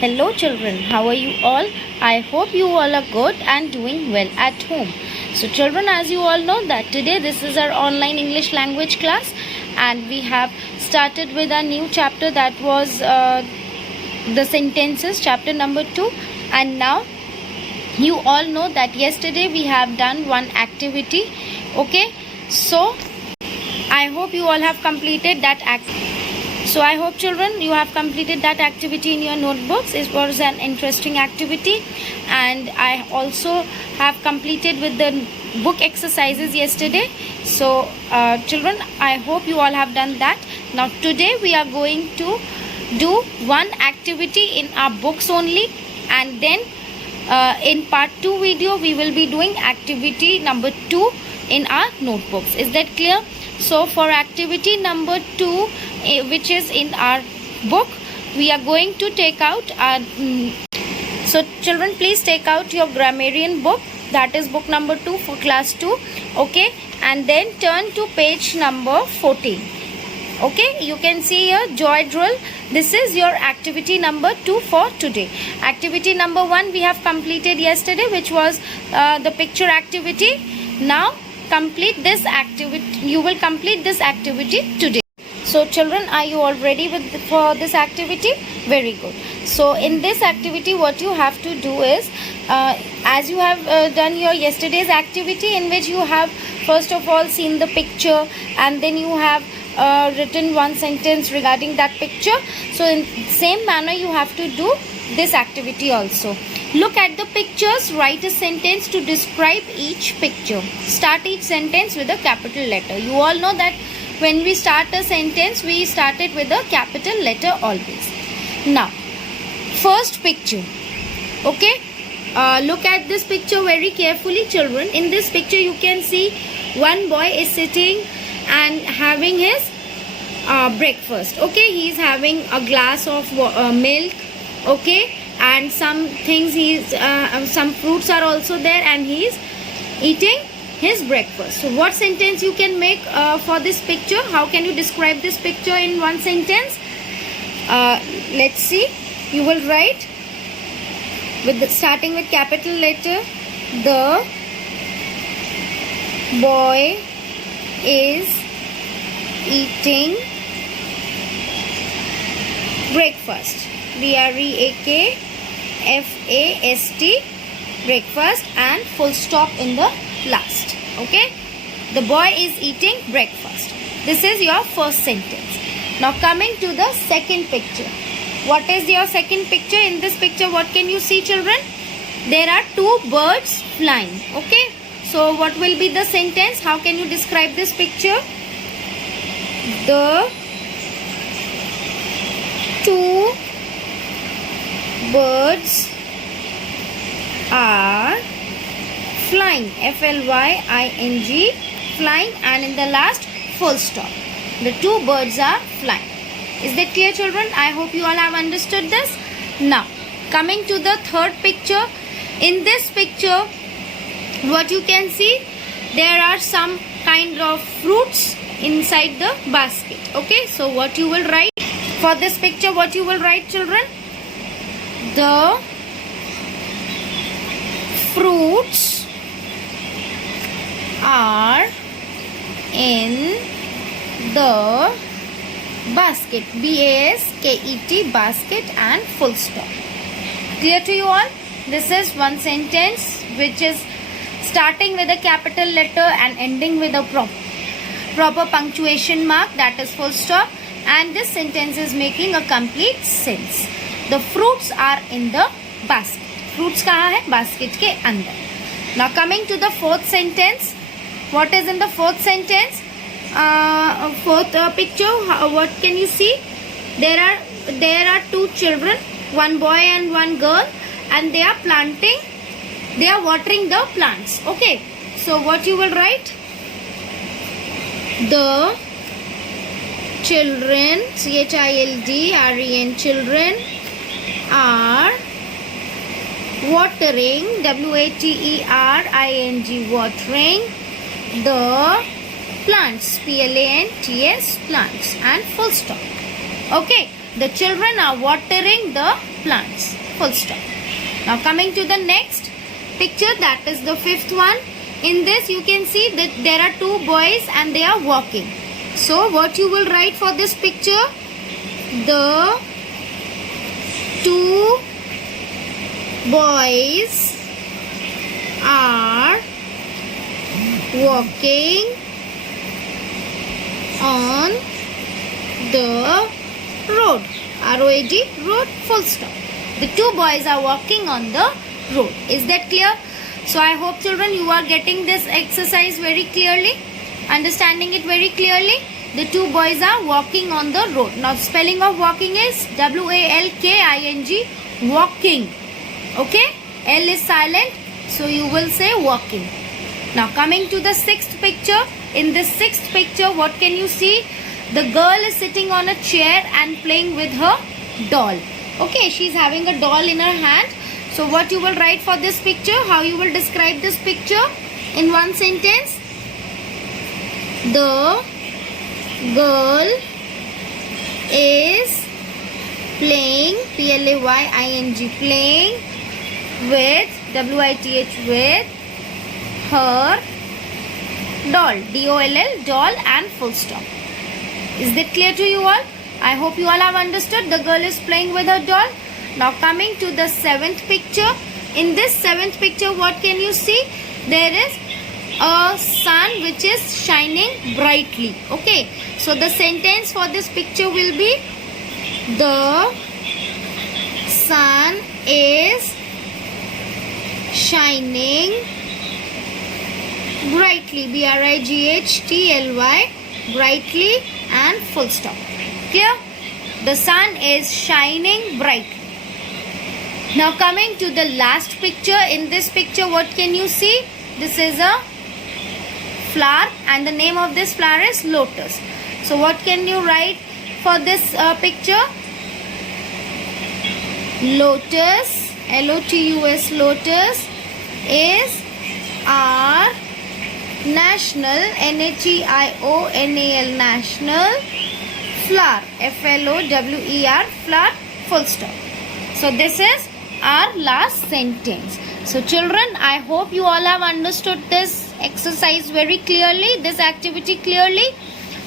Hello children, how are you all? I hope you all are good and doing well at home. So children, as you all know that today this is our online English language class and we have started with a new chapter that was the sentences, chapter number 2, and now you all know that yesterday we have done one activity. Okay, so I hope you all have completed that activity. So I hope children you have completed that activity in your notebooks. It was an interesting activity and I also have completed with the book exercises yesterday. So children, I hope you all have done that. Now today we are going to do one activity in our books only, and then in part 2 video we will be doing activity number 2 in our notebooks. Is that clear? So for activity number 2, which is in our book, we are going to take out our so children, please take out your grammarian book, that is book number 2 for class 2. Okay, and then turn to page number 14. Okay, you can see here joy drill. This is your activity number 2 for today. Activity number 1 we have completed yesterday, which was the picture activity. Now complete this activity. You will complete this activity today. So children, are you all ready for this activity? Very good. So in this activity what you have to do is, as you have done your yesterday's activity, in which you have first of all seen the picture and then you have written one sentence regarding that picture. So in same manner you have to do this activity also. Look at the pictures, write a sentence to describe each picture. Start each sentence with a capital letter. You all know that when we start a sentence, we start it with a capital letter always. Now, first picture. Okay, look at this picture very carefully children. In this picture you can see one boy is sitting and having his breakfast. Okay, he is having a glass of milk. Okay, and some things some fruits are also there, and he is eating his breakfast. So what sentence you can make for this picture? How can you describe this picture in one sentence? Let's see. You will write with starting with capital letter. The boy is eating breakfast. BREAKFAST, breakfast, and full stop in the last. Okay, the boy is eating breakfast. This is your first sentence. Now coming to the second picture. What is your second picture? In this picture what can you see children? There are two birds flying. Okay, so what will be the sentence? How can you describe this picture? The two birds are flying. FLYING, flying, and in the last full stop. The two birds are flying. Is that clear children? I hope you all have understood this. Now coming to the third picture. In this picture what you can see, there are some kind of fruits inside the basket. Okay, so what you will write for this picture? What you will write children? The fruits are in the basket. BASKET, basket, and full stop. Clear to you all? This is one sentence which is starting with a capital letter and ending with a proper punctuation mark, that is full stop, and this sentence is making a complete sense. The fruits are in the basket. Fruits kahan hai? Basket ke andar. Now coming to the fourth sentence. What is in the fourth sentence? Fourth picture. What can you see? There are two children, one boy and one girl, and they are planting. They are watering the plants. Okay. So what you will write? The children, CHILDREN, children are watering, WATERING, watering the plants, PLANTS, plants, and full stop. Okay, the children are watering the plants. Full stop. Now coming to the next picture, that is the fifth one. In this you can see that there are two boys and they are walking. So what you will write for this picture? The two boys are walking on the road. R-O-A-D, road, full stop. The two boys are walking on the road. Is that clear? So I hope children you are getting this exercise very clearly, understanding it very clearly. The two boys are walking on the road. Now spelling of walking is W-A-L-K-I-N-G, walking. Okay? L is silent, so you will say walking. Now coming to the sixth picture. In this sixth picture, what can you see? The girl is sitting on a chair and playing with her doll. Okay, she is having a doll in her hand. So what you will write for this picture? How you will describe this picture in one sentence? The girl is playing, P-L-A-Y-I-N-G, playing with, W-I-T-H, with her doll, D-O-L-L, doll, and full stop. Is that clear to you all? I hope you all have understood. The girl is playing with her doll. Now coming to the seventh picture. In this seventh picture, what can you see? There is a sun which is shining brightly. Okay. So the sentence for this picture will be, the sun is shining brightly, B-R-I-G-H-T-L-Y, brightly, and full stop. Clear? The sun is shining brightly. Now coming to the last picture. In this picture, what can you see? This is a flower and the name of this flower is lotus. So what can you write for this picture? Lotus, L-O-T-U-S, lotus is our national, N-H-E-I-O-N-A-L, national flower, F-L-O-W-E-R, flower, full stop. So this is our last sentence. So children, I hope you all have understood this exercise very clearly, this activity clearly.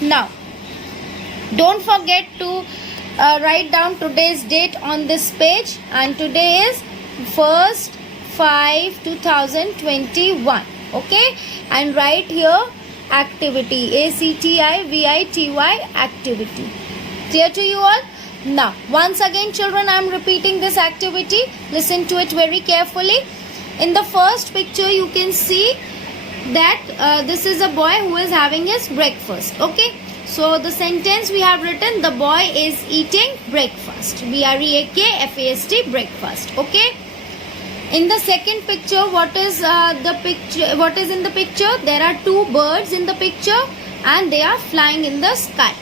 Now, don't forget to write down today's date on this page, and today is 1st 5/2021. Okay, and write here activity, A-C-T-I-V-I-T-Y, activity. Clear to you all? Now, once again children, I am repeating this activity. Listen to it very carefully. In the first picture, you can see that this is a boy who is having his breakfast. Okay, so the sentence we have written, the boy is eating breakfast, B-R-E-A-K-F-A-S-T, breakfast. Okay. In the second picture, what is in the picture? There are two birds in the picture and they are flying in the sky.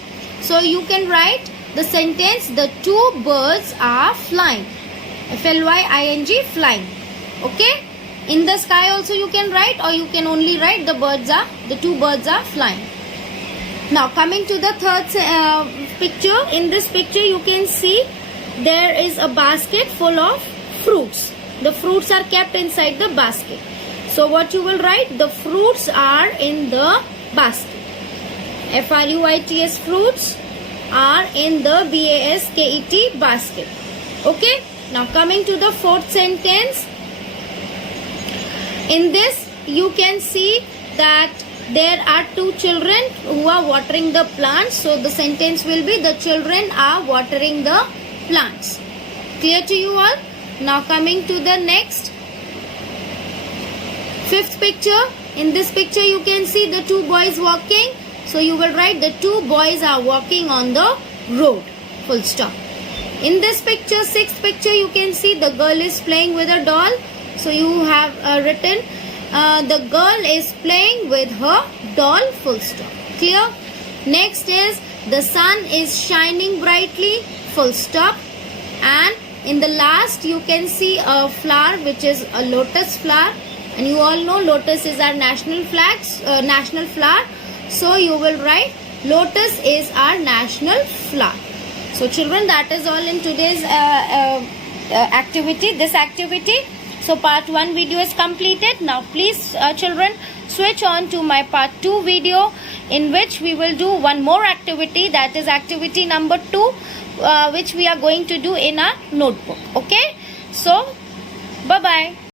So you can write the sentence, the two birds are flying, F-L-Y-I-N-G, flying. Okay. In the sky also you can write, or you can only write the two birds are flying. Now coming to the third picture. In this picture you can see there is a basket full of fruits. The fruits are kept inside the basket. So what you will write? The fruits are in the basket. F-R-U-I-T-S, fruits are in the B-A-S-K-E-T, basket. Okay. Now coming to the fourth sentence. In this you can see that there are two children who are watering the plants. So the sentence will be, the children are watering the plants. Clear to you all? Now coming to the next, fifth picture. In this picture you can see the two boys walking. So you will write, the two boys are walking on the road. Full stop. In this picture, sixth picture, you can see the girl is playing with a doll. So you have written, the girl is playing with her doll. Full stop. Clear? Next is, the sun is shining brightly. Full stop. And in the last you can see a flower which is a lotus flower, and you all know lotus is our national flower. So you will write, lotus is our national flower. So children, that is all in today's activity, this activity. So part 1 video is completed. Now please children, switch on to my part 2 video, in which we will do one more activity, that is activity number 2, which we are going to do in our notebook. Okay, so bye bye.